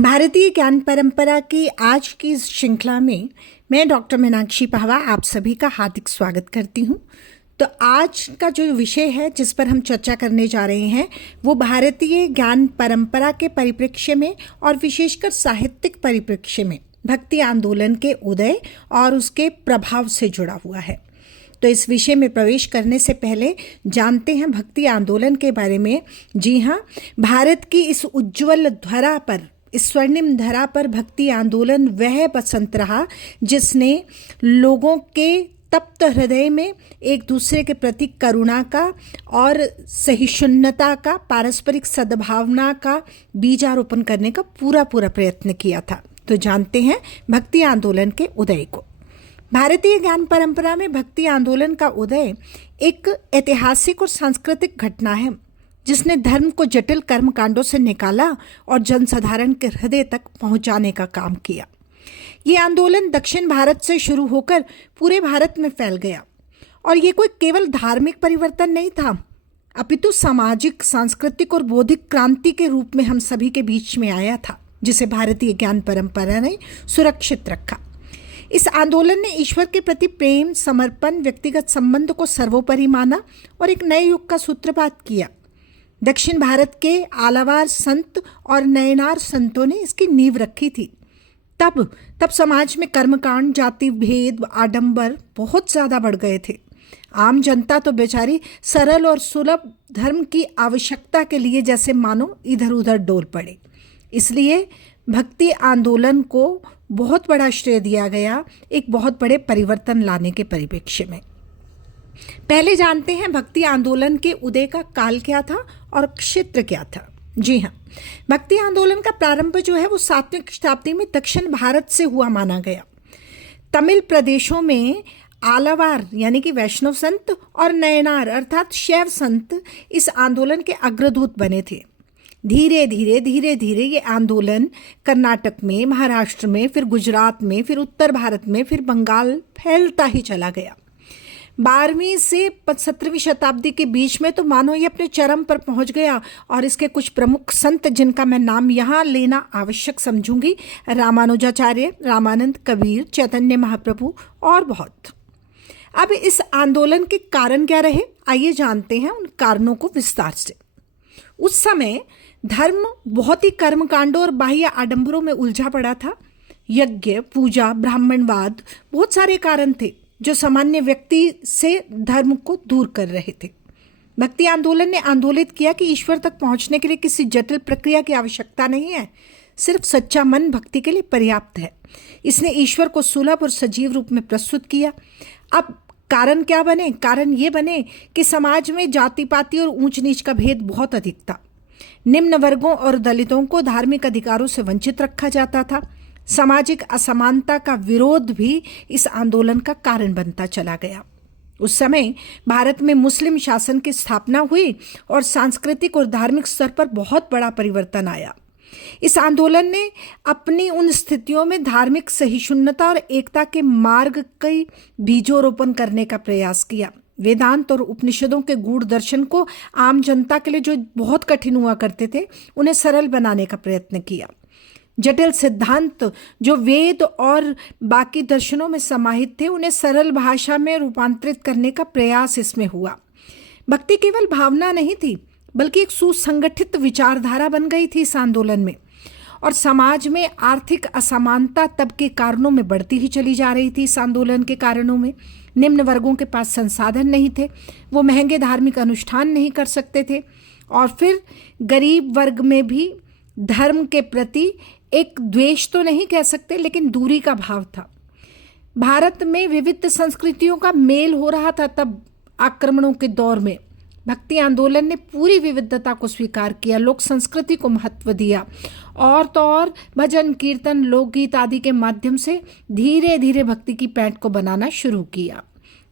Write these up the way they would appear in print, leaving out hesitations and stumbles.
भारतीय ज्ञान परंपरा की आज की इस श्रृंखला में मैं डॉक्टर मीनाक्षी पहवा आप सभी का हार्दिक स्वागत करती हूँ। तो आज का जो विषय है जिस पर हम चर्चा करने जा रहे हैं वो भारतीय ज्ञान परंपरा के परिप्रेक्ष्य में और विशेषकर साहित्यिक परिप्रेक्ष्य में भक्ति आंदोलन के उदय और उसके प्रभाव से जुड़ा हुआ है। तो इस विषय में प्रवेश करने से पहले जानते हैं भक्ति आंदोलन के बारे में। जी हाँ, भारत की इस उज्ज्वल धरा पर, इस स्वर्णिम धरा पर भक्ति आंदोलन वह बसंत रहा जिसने लोगों के तप्त हृदय में एक दूसरे के प्रति करुणा का और सहिष्णुता का, पारस्परिक सद्भावना का बीजारोपण करने का पूरा प्रयत्न किया था। तो जानते हैं भक्ति आंदोलन के उदय को। भारतीय ज्ञान परंपरा में भक्ति आंदोलन का उदय एक ऐतिहासिक और सांस्कृतिक घटना है जिसने धर्म को जटिल कर्मकांडों से निकाला और जनसाधारण के हृदय तक पहुंचाने का काम किया। ये आंदोलन दक्षिण भारत से शुरू होकर पूरे भारत में फैल गया और ये कोई केवल धार्मिक परिवर्तन नहीं था, अपितु सामाजिक, सांस्कृतिक और बौद्धिक क्रांति के रूप में हम सभी के बीच में आया था, जिसे भारतीय ज्ञान परंपरा ने सुरक्षित रखा। इस आंदोलन ने ईश्वर के प्रति प्रेम, समर्पण, व्यक्तिगत संबंध को सर्वोपरि माना और एक नए युग का सूत्रपात किया। दक्षिण भारत के आलावार संत और नयनार संतों ने इसकी नींव रखी थी। तब समाज में कर्मकांड, जाति भेद, आडंबर बहुत ज़्यादा बढ़ गए थे। आम जनता तो बेचारी सरल और सुलभ धर्म की आवश्यकता के लिए जैसे मानो इधर उधर डोल पड़े। इसलिए भक्ति आंदोलन को बहुत बड़ा श्रेय दिया गया एक बहुत बड़े परिवर्तन लाने के परिप्रेक्ष्य में। पहले जानते हैं भक्ति आंदोलन के उदय का काल क्या था और क्षेत्र क्या था। जी हाँ, भक्ति आंदोलन का प्रारंभ जो है वो 7वीं शताब्दी में दक्षिण भारत से हुआ माना गया। तमिल प्रदेशों में आलावार यानी कि वैष्णव संत और नयनार अर्थात शैव संत इस आंदोलन के अग्रदूत बने थे। धीरे धीरे ये आंदोलन कर्नाटक में, महाराष्ट्र में, फिर गुजरात में, फिर उत्तर भारत में, फिर बंगाल फैलता ही चला गया। 12वीं से 17वीं शताब्दी के बीच में तो मानो ये अपने चरम पर पहुंच गया और इसके कुछ प्रमुख संत जिनका मैं नाम यहाँ लेना आवश्यक समझूंगी, रामानुजाचार्य, रामानंद, कबीर, चैतन्य महाप्रभु और बहुत। अब इस आंदोलन के कारण क्या रहे, आइए जानते हैं उन कारणों को विस्तार से। उस समय धर्म बहुत ही कर्मकांडों और बाह्य आडंबरों में उलझा पड़ा था। यज्ञ, पूजा, ब्राह्मणवाद, बहुत सारे कारण थे जो सामान्य व्यक्ति से धर्म को दूर कर रहे थे। भक्ति आंदोलन ने आंदोलित किया कि ईश्वर तक पहुंचने के लिए किसी जटिल प्रक्रिया की आवश्यकता नहीं है, सिर्फ सच्चा मन भक्ति के लिए पर्याप्त है। इसने ईश्वर को सुलभ और सजीव रूप में प्रस्तुत किया। अब कारण क्या बने? कारण ये बने कि समाज में जाति पाति और ऊंच नीच का भेद बहुत अधिक था। निम्न वर्गों और दलितों को धार्मिक अधिकारों से वंचित रखा जाता था। सामाजिक असमानता का विरोध भी इस आंदोलन का कारण बनता चला गया। उस समय भारत में मुस्लिम शासन की स्थापना हुई और सांस्कृतिक और धार्मिक स्तर पर बहुत बड़ा परिवर्तन आया। इस आंदोलन ने अपनी उन स्थितियों में धार्मिक सहिष्णुता और एकता के मार्ग के बीजोरोपण करने का प्रयास किया। वेदांत और उपनिषदों के गूढ़ दर्शन को आम जनता के लिए जो बहुत कठिन हुआ करते थे, उन्हें सरल बनाने का प्रयत्न किया। जटिल सिद्धांत जो वेद और बाकी दर्शनों में समाहित थे, उन्हें सरल भाषा में रूपांतरित करने का प्रयास इसमें हुआ। भक्ति केवल भावना नहीं थी, बल्कि एक सुसंगठित विचारधारा बन गई थी इस आंदोलन में। और समाज में आर्थिक असमानता तब के कारणों में बढ़ती ही चली जा रही थी। इस आंदोलन के कारणों में निम्न वर्गों के पास संसाधन नहीं थे, वो महंगे धार्मिक अनुष्ठान नहीं कर सकते थे, और फिर गरीब वर्ग में भी धर्म के प्रति एक द्वेष तो नहीं कह सकते, लेकिन दूरी का भाव था। भारत में विविध संस्कृतियों का मेल हो रहा था। तब आक्रमणों के दौर में भक्ति आंदोलन ने पूरी विविधता को स्वीकार किया, लोक संस्कृति को महत्व दिया और तो और भजन, कीर्तन, लोकगीत आदि के माध्यम से धीरे धीरे भक्ति की पैठ को बनाना शुरू किया।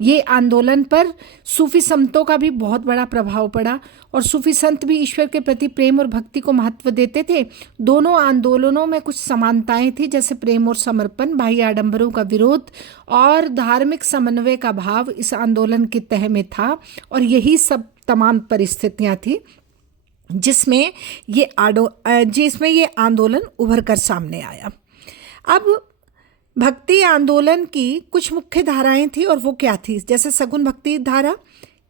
ये आंदोलन पर सूफी संतों का भी बहुत बड़ा प्रभाव पड़ा और सूफी संत भी ईश्वर के प्रति प्रेम और भक्ति को महत्व देते थे। दोनों आंदोलनों में कुछ समानताएं थी, जैसे प्रेम और समर्पण, बाह्य आडंबरों का विरोध और धार्मिक समन्वय का भाव इस आंदोलन के तह में था। और यही सब तमाम परिस्थितियां थी जिसमें ये आंदोलन उभर कर सामने आया। अब भक्ति आंदोलन की कुछ मुख्य धाराएं थी और वो क्या थी? जैसे सगुण भक्ति धारा,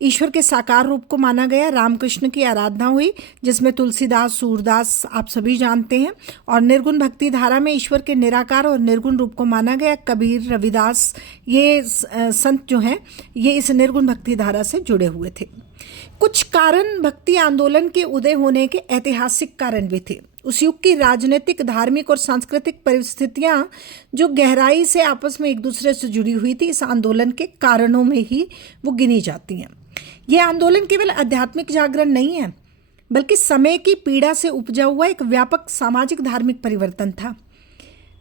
ईश्वर के साकार रूप को माना गया, रामकृष्ण की आराधना हुई जिसमें तुलसीदास, सूरदास आप सभी जानते हैं। और निर्गुण भक्ति धारा में ईश्वर के निराकार और निर्गुण रूप को माना गया। कबीर, रविदास, ये संत जो हैं ये इस निर्गुण भक्ति धारा से जुड़े हुए थे। कुछ कारण भक्ति आंदोलन के उदय होने के ऐतिहासिक कारण भी थे। उस युग की राजनीतिक, धार्मिक और सांस्कृतिक परिस्थितियां जो गहराई से आपस में एक दूसरे से जुड़ी हुई थी, इस आंदोलन के कारणों में ही वो गिनी जाती हैं। ये आंदोलन केवल आध्यात्मिक जागरण नहीं है, बल्कि समय की पीड़ा से उपजा हुआ एक व्यापक सामाजिक धार्मिक परिवर्तन था।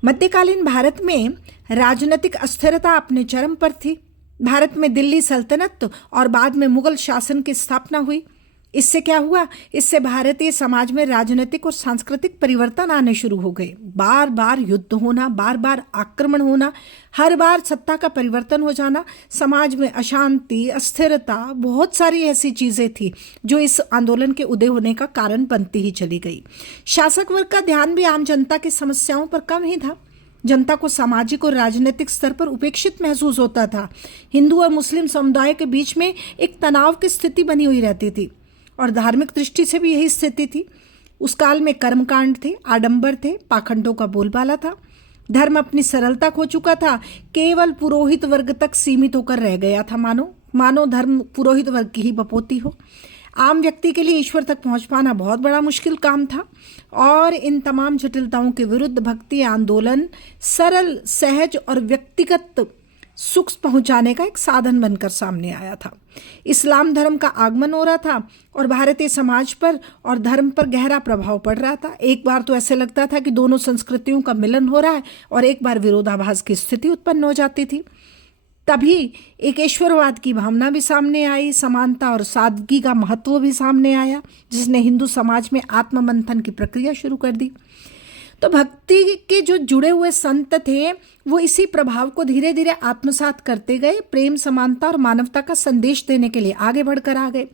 मध्यकालीन भारत में राजनीतिक अस्थिरता अपने चरम पर थी। भारत में दिल्ली सल्तनत और बाद में मुगल शासन की स्थापना हुई। इससे क्या हुआ? इससे भारतीय समाज में राजनीतिक और सांस्कृतिक परिवर्तन आने शुरू हो गए। बार बार युद्ध होना, बार बार आक्रमण होना, हर बार सत्ता का परिवर्तन हो जाना, समाज में अशांति, अस्थिरता, बहुत सारी ऐसी चीजें थी जो इस आंदोलन के उदय होने का कारण बनती ही चली गई। शासक वर्ग का ध्यान भी आम जनता की समस्याओं पर कम ही था। जनता को सामाजिक और राजनीतिक स्तर पर उपेक्षित महसूस होता था। हिंदू और मुस्लिम समुदाय के बीच में एक तनाव की स्थिति बनी हुई रहती थी और धार्मिक दृष्टि से भी यही स्थिति थी। उस काल में कर्मकांड थे, आडंबर थे, पाखंडों का बोलबाला था। धर्म अपनी सरलता खो चुका था, केवल पुरोहित वर्ग तक सीमित होकर रह गया था। मानो धर्म पुरोहित वर्ग की ही बपोती हो। आम व्यक्ति के लिए ईश्वर तक पहुंच पाना बहुत बड़ा मुश्किल काम था और इन तमाम जटिलताओं के विरुद्ध भक्ति आंदोलन सरल, सहज और व्यक्तिगत सुख पहुंचाने का एक साधन बनकर सामने आया था। इस्लाम धर्म का आगमन हो रहा था और भारतीय समाज पर और धर्म पर गहरा प्रभाव पड़ रहा था। एक बार तो ऐसे लगता था कि दोनों संस्कृतियों का मिलन हो रहा है और एक बार विरोधाभास की स्थिति उत्पन्न हो जाती थी। तभी एक ईश्वरवाद की भावना भी सामने आई, समानता और सादगी का महत्व भी सामने आया, जिसने हिंदू समाज में आत्ममंथन की प्रक्रिया शुरू कर दी। तो भक्ति के जो जुड़े हुए संत थे वो इसी प्रभाव को धीरे धीरे आत्मसात करते गए, प्रेम, समानता और मानवता का संदेश देने के लिए आगे बढ़कर आ गए।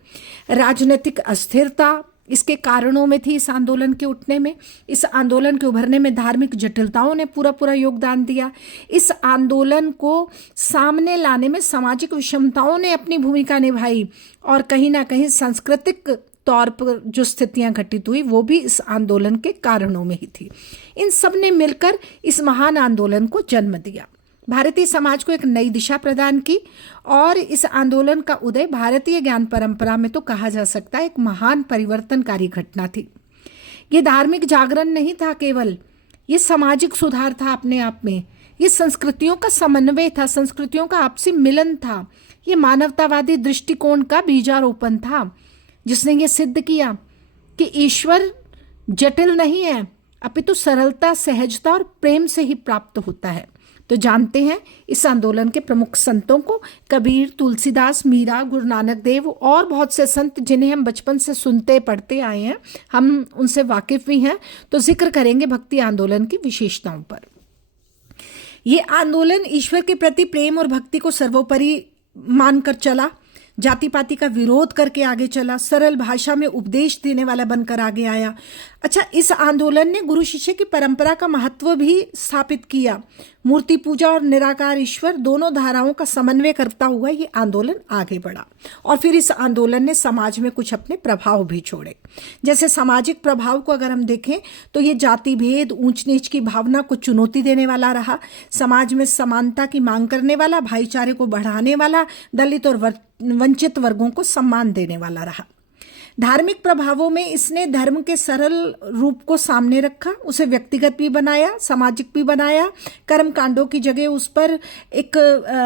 राजनीतिक अस्थिरता इसके कारणों में थी। इस आंदोलन के उठने में, इस आंदोलन के उभरने में धार्मिक जटिलताओं ने पूरा योगदान दिया। इस आंदोलन को सामने लाने में सामाजिक विषमताओं ने अपनी भूमिका निभाई और कहीं ना कहीं सांस्कृतिक तौर पर जो स्थितियां घटित हुई वो भी इस आंदोलन के कारणों में ही थी। इन सब ने मिलकर इस महान आंदोलन को जन्म दिया, भारतीय समाज को एक नई दिशा प्रदान की और इस आंदोलन का उदय भारतीय ज्ञान परंपरा में तो कहा जा सकता है एक महान परिवर्तनकारी घटना थी। ये धार्मिक जागरण नहीं था केवल, ये सामाजिक सुधार था अपने आप में। ये संस्कृतियों का समन्वय था, संस्कृतियों का आपसी मिलन था। ये मानवतावादी दृष्टिकोण का बीजारोपण था जिसने ये सिद्ध किया कि ईश्वर जटिल नहीं है, अपितु सरलता, सहजता और प्रेम से ही प्राप्त होता है। तो जानते हैं इस आंदोलन के प्रमुख संतों को, कबीर, तुलसीदास, मीरा, गुरु नानक देव और बहुत से संत जिन्हें हम बचपन से सुनते पढ़ते आए हैं, हम उनसे वाकिफ भी हैं। तो जिक्र करेंगे भक्ति आंदोलन की विशेषताओं पर। ये आंदोलन ईश्वर के प्रति प्रेम और भक्ति को सर्वोपरि मानकर चला, जाति पाति का विरोध करके आगे चला, सरल भाषा में उपदेश देने वाला बनकर आगे आया। अच्छा, इस आंदोलन ने गुरु शिष्य की परंपरा का महत्व भी स्थापित किया। मूर्ति पूजा और निराकार ईश्वर दोनों धाराओं का समन्वय करता हुआ ये आंदोलन आगे बढ़ा और फिर इस आंदोलन ने समाज में कुछ अपने प्रभाव भी छोड़े। जैसे सामाजिक प्रभाव को अगर हम देखें तो ये जाति भेद, ऊंच नीच की भावना को चुनौती देने वाला रहा, समाज में समानता की मांग करने वाला, भाईचारे को बढ़ाने वाला, दलित और वंचित वर्गों को सम्मान देने वाला रहा। धार्मिक प्रभावों में इसने धर्म के सरल रूप को सामने रखा, उसे व्यक्तिगत भी बनाया, सामाजिक भी बनाया। कर्म कांडों की जगह उस पर एक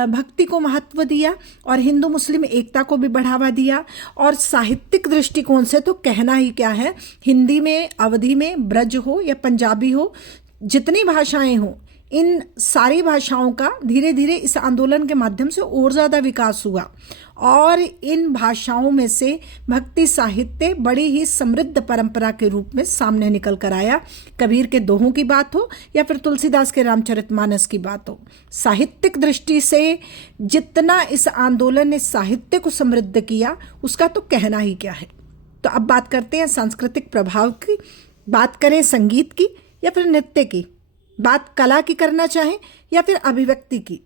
भक्ति को महत्व दिया और हिंदू मुस्लिम एकता को भी बढ़ावा दिया। और साहित्यिक दृष्टिकोण से तो कहना ही क्या है, हिंदी में, अवधी में, ब्रज हो या पंजाबी हो, जितनी भाषाएं हो, इन सारी भाषाओं का धीरे धीरे इस आंदोलन के माध्यम से और ज़्यादा विकास हुआ और इन भाषाओं में से भक्ति साहित्य बड़ी ही समृद्ध परंपरा के रूप में सामने निकल कर आया। कबीर के दोहों की बात हो या फिर तुलसीदास के रामचरितमानस की बात हो, साहित्यिक दृष्टि से जितना इस आंदोलन ने साहित्य को समृद्ध किया उसका तो कहना ही क्या है। तो अब बात करते हैं सांस्कृतिक प्रभाव की। बात करें संगीत की या फिर नृत्य की, बात कला की करना चाहें या फिर अभिव्यक्ति की,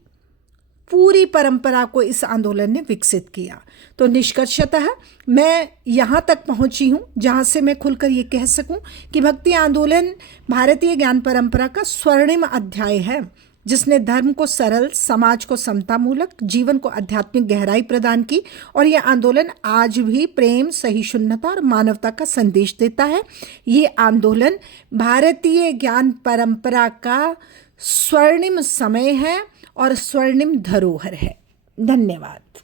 पूरी परंपरा को इस आंदोलन ने विकसित किया। तो निष्कर्षतः मैं यहाँ तक पहुँची हूँ जहाँ से मैं खुलकर ये कह सकूँ कि भक्ति आंदोलन भारतीय ज्ञान परंपरा का स्वर्णिम अध्याय है, जिसने धर्म को सरल, समाज को समतामूलक, जीवन को आध्यात्मिक गहराई प्रदान की। और यह आंदोलन आज भी प्रेम, सहिष्णुता और मानवता का संदेश देता है। ये आंदोलन भारतीय ज्ञान परंपरा का स्वर्णिम समय है और स्वर्णिम धरोहर है। धन्यवाद।